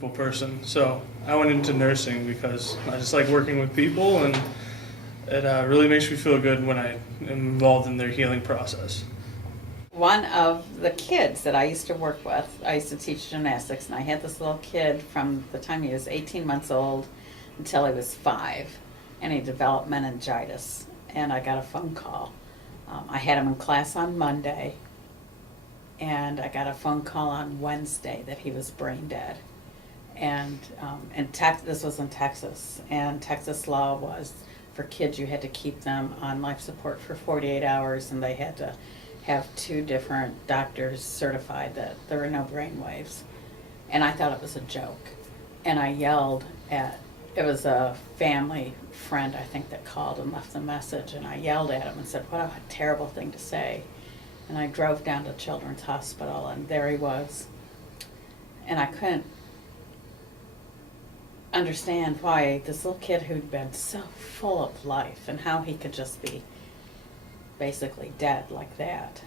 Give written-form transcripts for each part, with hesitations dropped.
people person, so I went into nursing because I just like working with people, and it really makes me feel good when I am involved in their healing process. One of the kids that I used to work with, I used to teach gymnastics, and I had this little kid from the time he was 18 months old until he was 5, and he developed meningitis, and I got a phone call. I had him in class on Monday, and I got a phone call on Wednesday that he was brain dead. And this was in Texas, and Texas law was for kids you had to keep them on life support for 48 hours, and they had to have 2 different doctors certified that there were no brain waves. And I thought it was a joke. And I yelled it was a family friend, I think, that called and left the message, and I yelled at him and said, what a terrible thing to say. And I drove down to Children's Hospital, and there he was. And I couldn't understand why this little kid who'd been so full of life and how he could just be basically dead like that.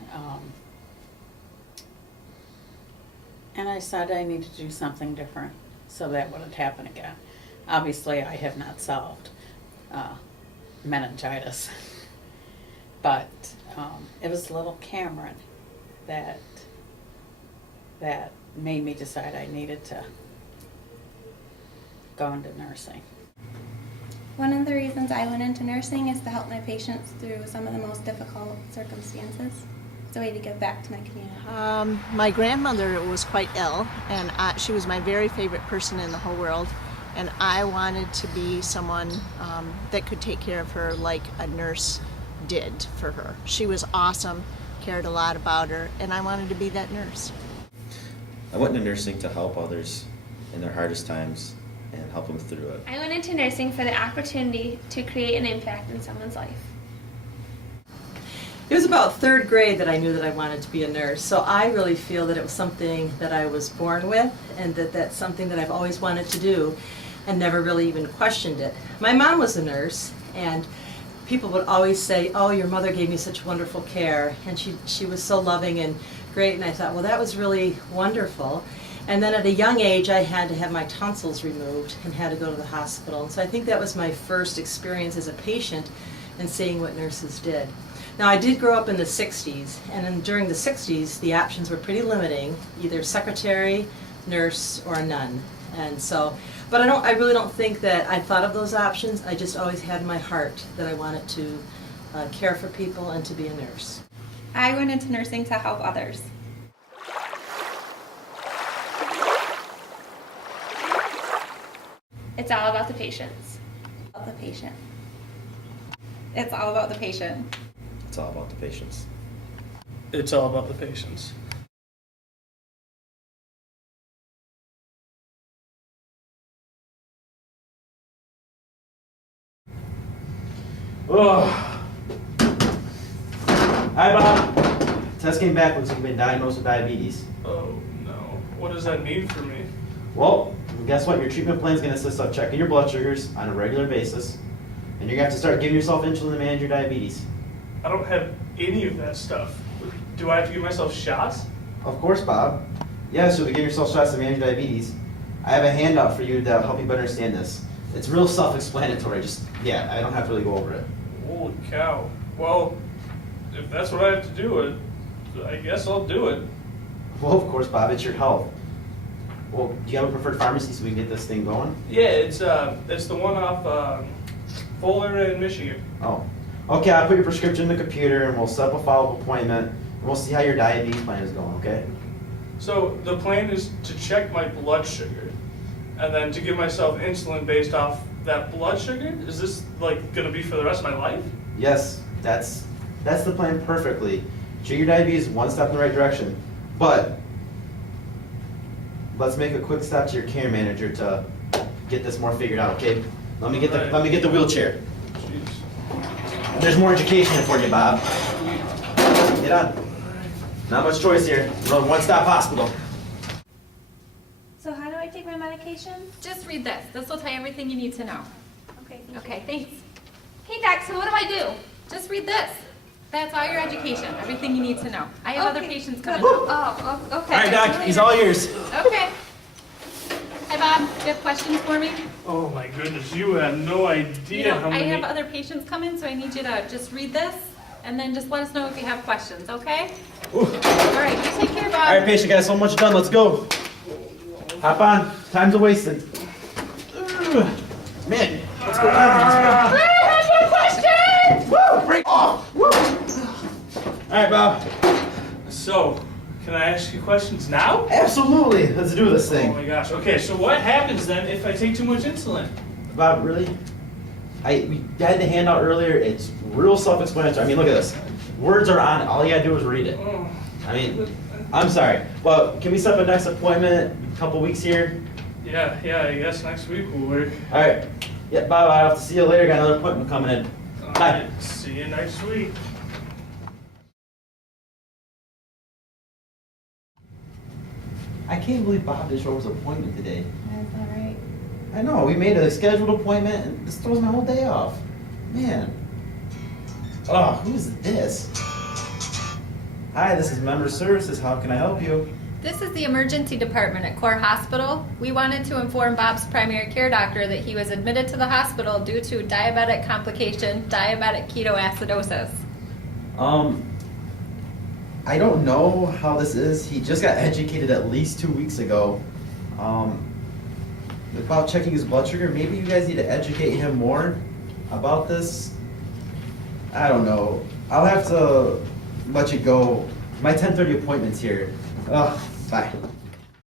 And I decided I needed to do something different so that wouldn't happen again. Obviously, I have not solved meningitis, but it was little Cameron that made me decide I needed to go into nursing. One of the reasons I went into nursing is to help my patients through some of the most difficult circumstances. It's a way to give back to my community. My grandmother was quite ill, and she was my very favorite person in the whole world. And I wanted to be someone that could take care of her like a nurse did for her. She was awesome, cared a lot about her, and I wanted to be that nurse. I went into nursing to help others in their hardest times and help them through it. I went into nursing for the opportunity to create an impact in someone's life. It was about 3rd grade that I knew that I wanted to be a nurse, so I really feel that it was something that I was born with, and that's something that I've always wanted to do and never really even questioned it. My mom was a nurse, and people would always say, oh, your mother gave me such wonderful care, and she was so loving and great, and I thought, well, that was really wonderful. And then at a young age, I had to have my tonsils removed and had to go to the hospital. And so I think that was my first experience as a patient and seeing what nurses did. Now, I did grow up in the 60s, and during the 60s, the options were pretty limiting, either secretary, nurse, or a nun. And so, but I really don't think that I thought of those options. I just always had in my heart that I wanted to care for people and to be a nurse. I went into nursing to help others. It's all about the patients. About the patient. It's all about the patient. It's all about the patients. It's all about the patients. Oh. Hi, Bob. Test came back, looks like you've been diagnosed with diabetes. Oh no, what does that mean for me? Well, guess what? Your treatment plan is going to consist of checking your blood sugars on a regular basis, and you're going to have to start giving yourself insulin to manage your diabetes. I don't have any of that stuff. Do I have to give myself shots? Of course, Bob. Yeah, so to give yourself shots to manage diabetes, I have a handout for you to help you better understand this. It's real self-explanatory, I don't have to really go over it. Holy cow. Well, if that's what I have to do, I guess I'll do it. Well, of course, Bob, it's your health. Well, do you have a preferred pharmacy so we can get this thing going? Yeah, it's the one off Fuller in Michigan. Oh. Okay, I'll put your prescription in the computer and we'll set up a follow-up appointment and we'll see how your diabetes plan is going, okay? So the plan is to check my blood sugar and then to give myself insulin based off that blood sugar? Is this like gonna be for the rest of my life? Yes, that's the plan perfectly. Treat your diabetes one step in the right direction. But let's make a quick step to your care manager to get this more figured out, okay? Let me get the wheelchair. Jeez. There's more education for you, Bob. Get on. Not much choice here. We're a one-stop hospital. So how do I take my medication? Just read this. This will tell you everything you need to know. Okay, thank you. Okay, thanks. Hey, Doc, so what do I do? Just read this. That's all your education, everything you need to know. I have other patients coming up. Oh, okay. All right, Doc, he's all yours. Okay. Hi, Bob. Do you have questions for me? Oh my goodness, you have no idea how I many. have other patients coming, so I need you to just read this and then just let us know if you have questions, okay? Ooh. All right, you take care, Bob. All right, patient, got so much done. Let's go. Hop on. Time's a wasted. Man, what's going on? I have no questions! Woo! Break off! Woo! All right, Bob. So, can I ask you questions now? Absolutely. Let's do this Oh thing. my gosh. Okay, so what happens then if I take too much insulin? Bob, really? We had the handout earlier. It's real self-explanatory. I mean, look at this. Words are on it. All you gotta do is read it. Oh. I mean, I'm sorry. Well, can we set up a next appointment a couple weeks here? Yeah, I guess next week will work. All right. Yeah, Bob, I'll have to see you later. Got another appointment coming in. All Bye. right, see you next week. I can't believe Bob didn't show up his appointment today. That's all right. I know, we made a scheduled appointment and this throws my whole day off. Man. Oh, who's this? Hi, this is Member Services. How can I help you? This is the emergency department at Core Hospital. We wanted to inform Bob's primary care doctor that he was admitted to the hospital due to diabetic complication, diabetic ketoacidosis. I don't know how this is. He just got educated at least 2 weeks ago. About checking his blood sugar. Maybe you guys need to educate him more about this. I don't know. I'll have to let you go. My 10:30 appointment's here. Ugh, bye.